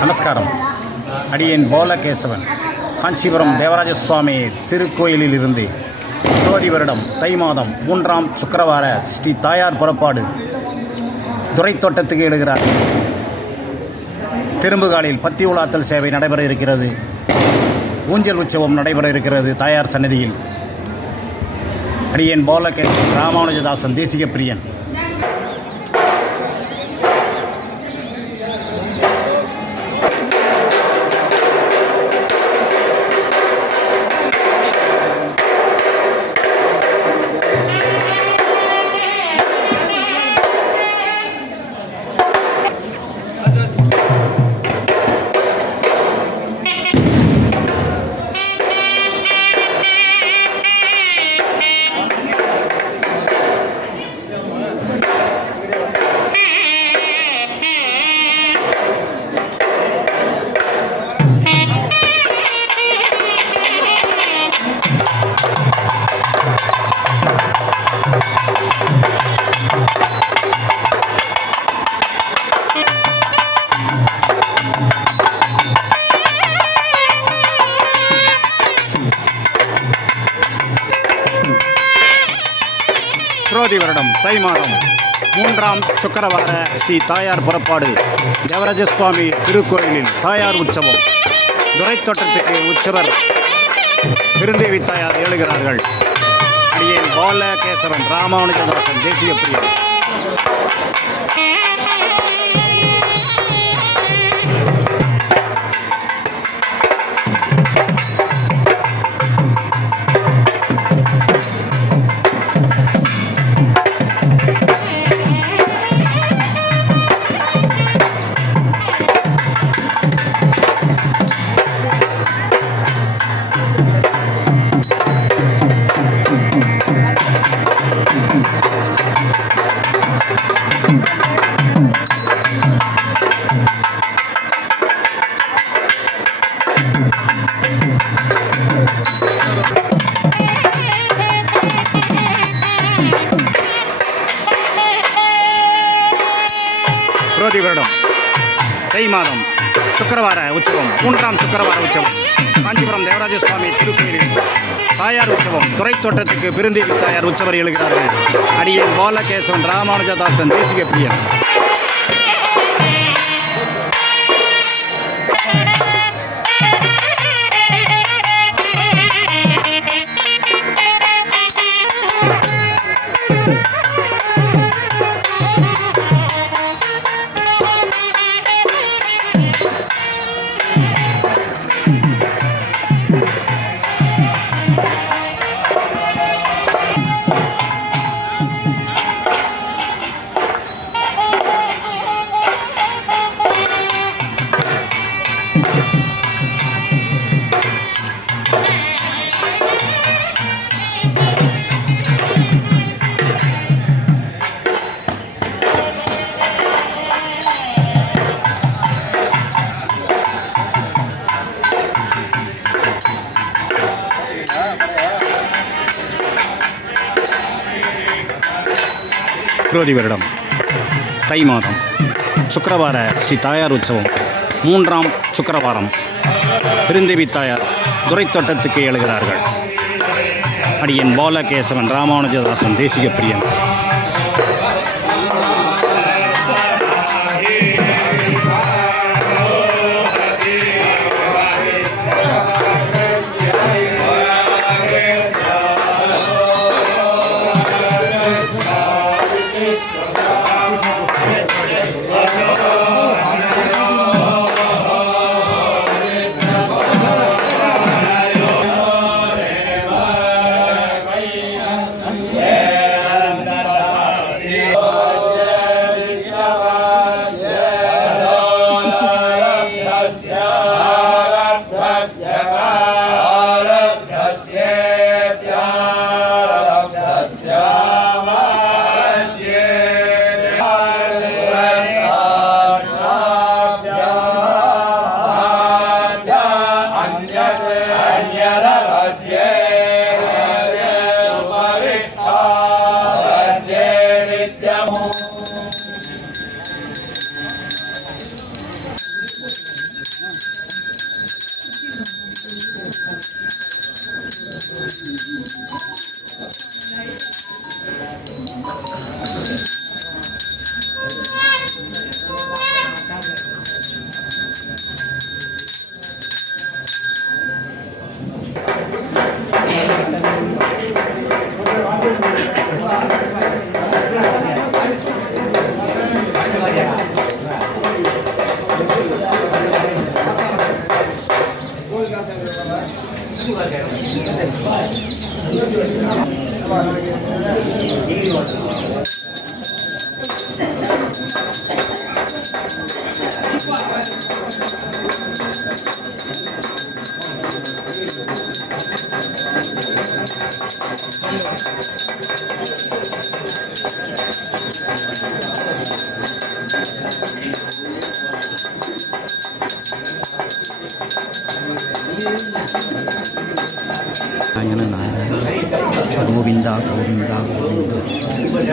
நமஸ்காரம். அடியேன் பாலகேசவன். காஞ்சிபுரம் தேவராஜ சுவாமி திருக்கோயிலில் இருந்து ஜோதி வருடம் தை மாதம் 3ஆம் சுக்கிரவார ஸ்ரீ தாயார் புறப்பாடு துறைத்தோட்டத்துக்கு எழுகிறார். திரும்புகாலில் பத்தி உலாத்தல் சேவை நடைபெற இருக்கிறது. ஊஞ்சல் உற்சவம் நடைபெற இருக்கிறது தாயார் சன்னதியில். அடியேன் பாலகேசவன் ராமானுஜதாசன் தேசிக பிரியன். ஜோதி வருடம் தை மாதம் 3ஆம் சுக்கிரவார ஸ்ரீ தாயார் புறப்பாடு தேவராஜ சுவாமி திருக்கோயிலில் தாயார் உற்சவம். துறைத்தோட்டத்துக்கு உற்சவர் பெருந்தேவி தாயார் எழுகிறார்கள். அடியேன் பாலகேசவன் ராமானுஜதாசன் தேசிய பிரியன். ஜோதி வருடம் தை மாதம் சுக்கிரவார உற்சவம் 3ஆம் சுக்கிரவார உற்சவம் காஞ்சிபுரம் தேவராஜ சுவாமி திருக்கோயிலில் தாயார் உற்சவம். துறைத்தோட்டத்துக்கு பெருந்தேவி தாயார் உற்சவர் எழுகிறார்கள். அடியேன் பாலகேசவன் ராமானுஜதாசன் தேசிக பிரியன். ஜோதி வருடம் தை மாதம் சுக்கிரவார ஸ்ரீ தாயார் உற்சவம் 3ஆம் சுக்கிரவாரம் பெருந்தேவி தாயார் துறைத்தோட்டத்துக்கு எழுகிறார்கள். அடியேன் பாலகேசவன் ராமானுஜதாசன் தேசிக பிரியன்.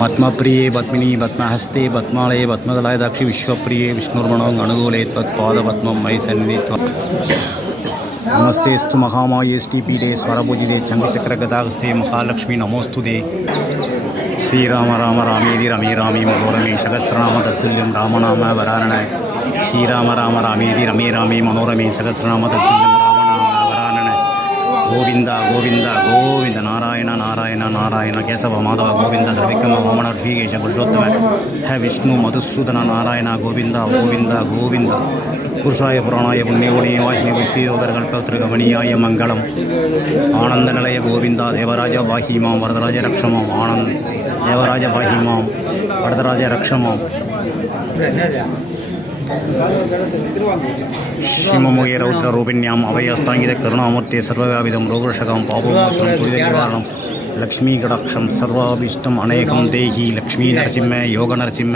பத்மப்ரியே பத்மினி பத்மஹஸ்தே பத்மாலயே பத்மதலாய தாட்சி விஸ்வப்ரியே விஷ்ணுர்மணோ அனுகூலே தத்பாத பத்மம் மை சந்நிதி नमस्तेस्तु महामाये श्रीपीठे स्वरभुजिते चङ्गचक्रगदाहस्ते महालक्ष्मी नमोस्तुते श्रीराम राम रामेति रमे रामे मनोरमे सहस्रनाम तत्तुल्यं रामनाम वरानने श्रीराम राम रामेति रमे रामे मनोरमे सहस्रनाम तत्तुल्यं रामनाम वरानने गोविंद गोविंद गोविंद नारायण नारायण नारायण केशव माधव गोविंद द्रविक्रम वामन ऋषिकेश पुरुषोत्तम है विष्णु मधुसूदन नारायण गोविंद गोविंद गोविंद पुरुषाय पुराणाय पुण्यकोटि निवासिने पुष्टियोदर कल्पत्र गमनीयाय मंगलम आनंद निलय गोविंद देवराज बाहि मां वरदराज रक्ष मां आनंद देवराज बाहि मां वरदराज रक्ष मां शिवमुगे रौद्र रूपिण्याम अभयस्तांगित करुणामूर्ते सर्वव्यापिदं रोगरक्षकं पापोमोचनं दुरितनिवारणं लक्ष्मी कटाक्षं सर्वाभीष्टम् अनेकं देहि लक्ष्मी नरसिंह योग नरसिंह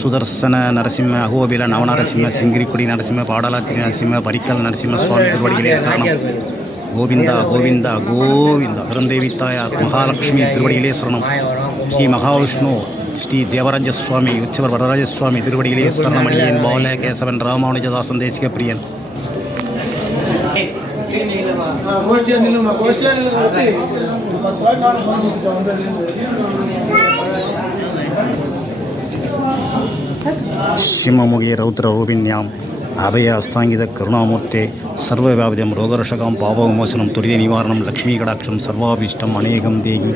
सुदर्शन नरसिंह अहोबिल नवनरसिंह सिंगिरिकुडी नरसिंह पाडलात्रि नरसिंह परिकल नरसिंह स्वामी तिरुवडिगिले शरणं गोविंद गोविंद गोविंद अरुंदेवी तायार महालक्ष्मी तिरुवडिगिले शरणं श्री महाविष्णु श्री देवराज स्वामी उच्चवर वरराज स्वामी तिरुवडिगिले शरणमणियेन बाल केशवन रामानुजदासन देशिक प्रियन शिवमुगे रौद्र रूपिण्याम अभय अस्तांगित करुणामूर्ते सर्वव्यापिदं रोगरक्षकं पापविमोचनं दुरितनिवारणं लक्ष्मी कटाक्षं सर्वाभीष्टम् अनेकं देहि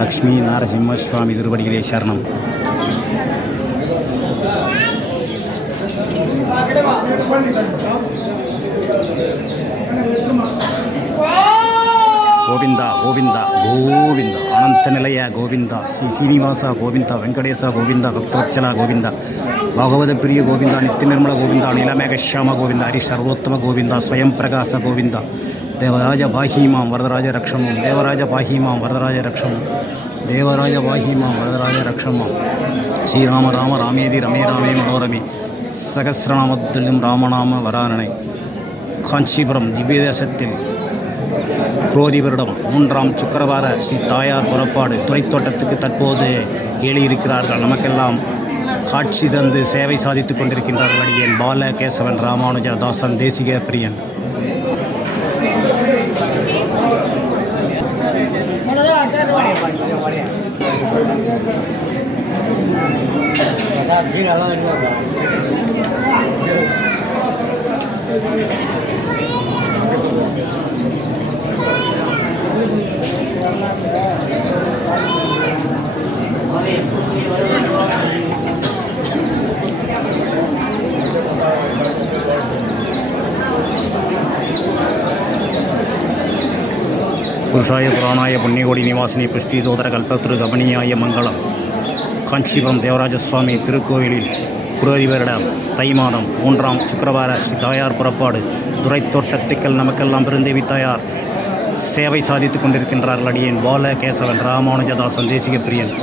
लक्ष्मी नरसिंहस्वामी तिरुवडिगिले शरणं गोविंद गोविंद गोविंद अनंत निलय गोविंद श्री श्रीनिवास गोविंद वेंकटेश गोविंद भक्तवत्सल गोविंद भागवत प्रिय गोविंद नित्य निर्मल गोविंद नीलमेघश्याम गोविंद हरि सर्वोत्तम गोविंद स्वयं प्रकाश गोविंद देवराज बाहि मां वरदराज रक्षमं देवराज बाहि मां वरदराज रक्षमं देवराज बाहि मां वरदराज रक्षमं श्रीराम राम रामेति रमे रामे मनोरमे सहस्रनामतुल्यं रामनाम वरानने காஞ்சிபுரம் திவ்யதேசத்தில் குரோதி வருடம் 3ஆம் சுக்கிரவார ஸ்ரீ தாயார் புறப்பாடு துறைத்தோட்டத்துக்கு தற்போது ஏறியிருக்கிறார்கள். நமக்கெல்லாம் காட்சி தந்து சேவை சாதித்துக் கொண்டிருக்கின்றார்கள். அடியேன் பால கேசவன் ராமானுஜ தாசன் தேசிக பிரியன். पुरुषाय पुराणाय पुण्यकोटि निवासिनी पुष्टिदोदर कल्पत्र गमनीयाय मंगलम காஞ்சிபுரம் தேவராஜ சுவாமி திருக்கோயிலில் குரோதி வருடம் தை மாதம் 3ஆம் சுக்கிரவார ஸ்ரீ தாயார் புறப்பாடு துறைத்தோட்டத்துக்கள் நமக்கெல்லாம் பெருந்தேவி தாயார் சேவை சாதித்துக் கொண்டிருக்கின்றார்கள். அடியேன் பால கேசவன் ராமானுஜதாசன் தேசிக பிரியன்.